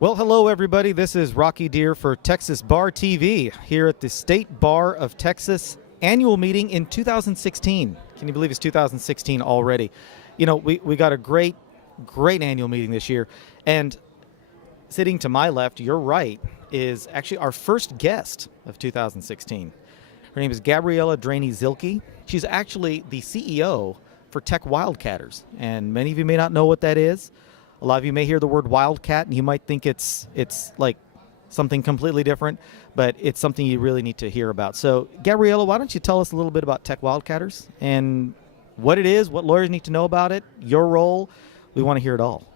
Well, hello, everybody. This is Rocky Dhir for Texas Bar TV here at the State Bar of Texas annual meeting in 2016. Can you believe it's 2016 already? You know, we got a great annual meeting this year. And sitting to my left, your right, is actually our first guest of 2016. Her name is Gabriella Draney Zielke. She's actually the CEO for Tech Wildcatters. And many of you may not know what that is. A lot of you may hear the word wildcat and you might think it's like something completely different, but it's something you really need to hear about. So, Gabriella, why don't you tell us a little bit about Tech Wildcatters and what it is, what lawyers need to know about it, your role. We want to hear it all.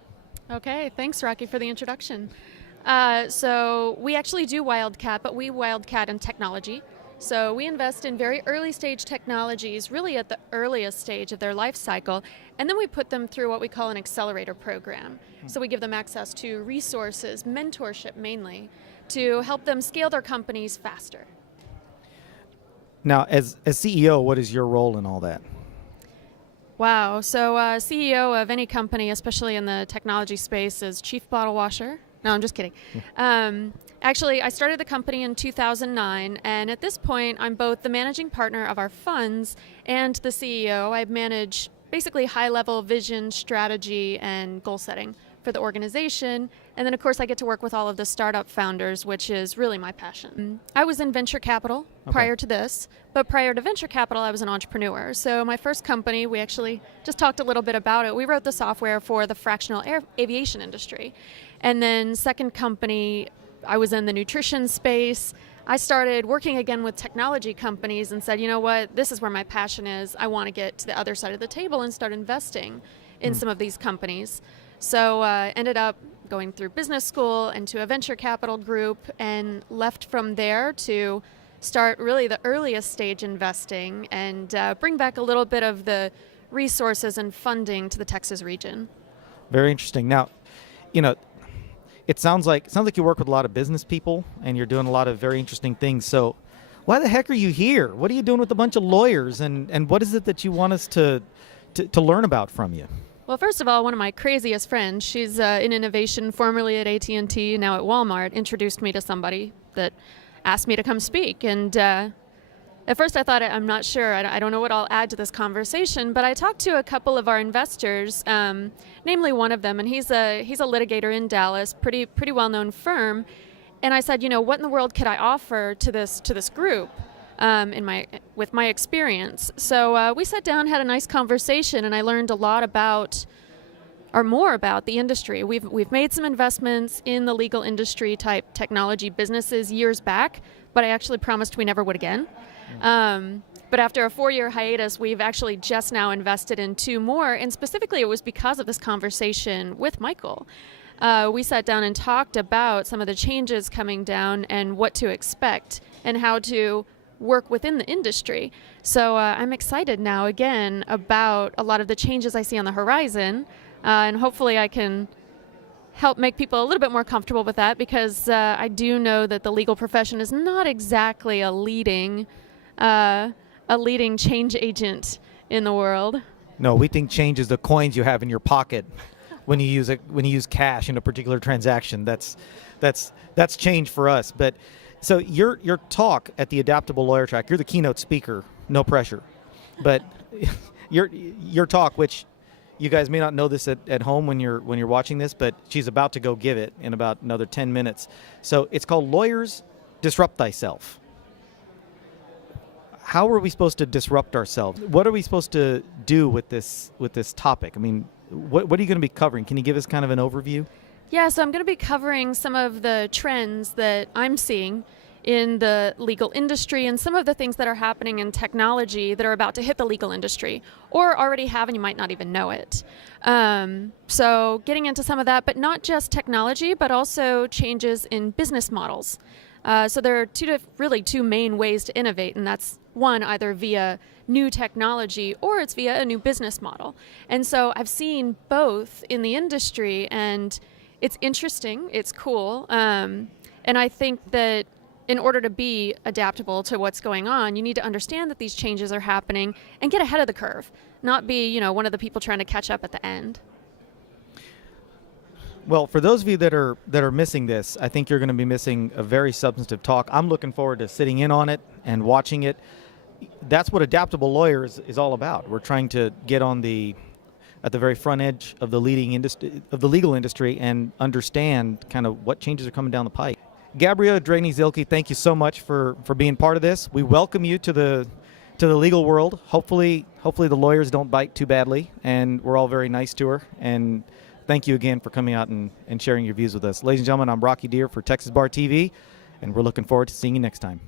Okay, thanks, Rocky, for the introduction. So we actually do wildcat, but we wildcat in technology. So we invest in very early stage technologies, really at the earliest stage of their life cycle, and then we put them through what we call an accelerator program. So we give them access to resources, mentorship mainly, to help them scale their companies faster. Now, as CEO, what is your role in all that? Wow, so CEO of any company, especially in the technology space, is chief bottle washer. No, I'm just kidding. Actually, I started the company in 2009, and at this point, I'm both the managing partner of our funds and the CEO. I manage basically high-level vision, strategy, and goal setting for the organization. And then, of course, I get to work with all of the startup founders, which is really my passion. I was in venture capital prior to this, but prior to venture capital, I was an entrepreneur. So my first company, we actually just talked a little bit about it. We wrote the software for the fractional aviation industry. And then second company, I was in the nutrition space. I started working again with technology companies and said, you know what, this is where my passion is. I want to get to the other side of the table and start investing in some of these companies. So ended up going through business school into a venture capital group and left from there to start really the earliest stage investing and bring back a little bit of the resources and funding to the Texas region. Very interesting. Now, you know, it sounds like you work with a lot of business people and you're doing a lot of very interesting things. So why the heck are you here? What are you doing with a bunch of lawyers, and what is it that you want us to learn about from you? Well, first of all, one of my craziest friends, she's in innovation, formerly at AT&T, now at Walmart, introduced me to somebody that asked me to come speak. And at first I thought, I'm not sure, I don't know what I'll add to this conversation, but I talked to a couple of our investors, namely one of them, and he's a litigator in Dallas, pretty well-known firm. And I said, you know, what in the world could I offer to this group with my experience? So we sat down, had a nice conversation, and I learned a lot more about the industry. We've made some investments in the legal industry type technology businesses years back, but I actually promised we never would again. But after a 4-year hiatus, we've actually just now invested in 2 more, and specifically it was because of this conversation with Michael. We sat down and talked about some of the changes coming down and what to expect and how to work within the industry. So I'm excited now again about a lot of the changes I see on the horizon, and hopefully I can help make people a little bit more comfortable with that, because I do know that the legal profession is not exactly a leading change agent in the world. No, we think change is the coins you have in your pocket when you use cash in a particular transaction. That's change for us. But so your talk at the Adaptable Lawyer Track, you're the keynote speaker. No pressure, but your talk, which you guys may not know this at home when you're watching this, but she's about to go give it in about another 10 minutes. So it's called Lawyers Disrupt Thyself. How are we supposed to disrupt ourselves? What are we supposed to do with this topic? I mean, what are you going to be covering? Can you give us kind of an overview? Yeah, so I'm going to be covering some of the trends that I'm seeing in the legal industry and some of the things that are happening in technology that are about to hit the legal industry or already have and you might not even know it. So getting into some of that, but not just technology, but also changes in business models. So there are two main ways to innovate, and that's one, either via new technology or it's via a new business model. And so I've seen both in the industry, and it's interesting, it's cool, and I think that in order to be adaptable to what's going on, you need to understand that these changes are happening and get ahead of the curve, not be, one of the people trying to catch up at the end. Well, for those of you that are missing this, I think you're going to be missing a very substantive talk. I'm looking forward to sitting in on it and watching it. That's what Adaptable Lawyers is all about. We're trying to get at the very front edge of the legal industry and understand kind of what changes are coming down the pike. Gabriella Draney Zielke, thank you so much for being part of this. We welcome you to the legal world. Hopefully the lawyers don't bite too badly, and we're all very nice to her. And thank you again for coming out and sharing your views with us. Ladies and gentlemen, I'm Rocky Dhir for Texas Bar TV, and we're looking forward to seeing you next time.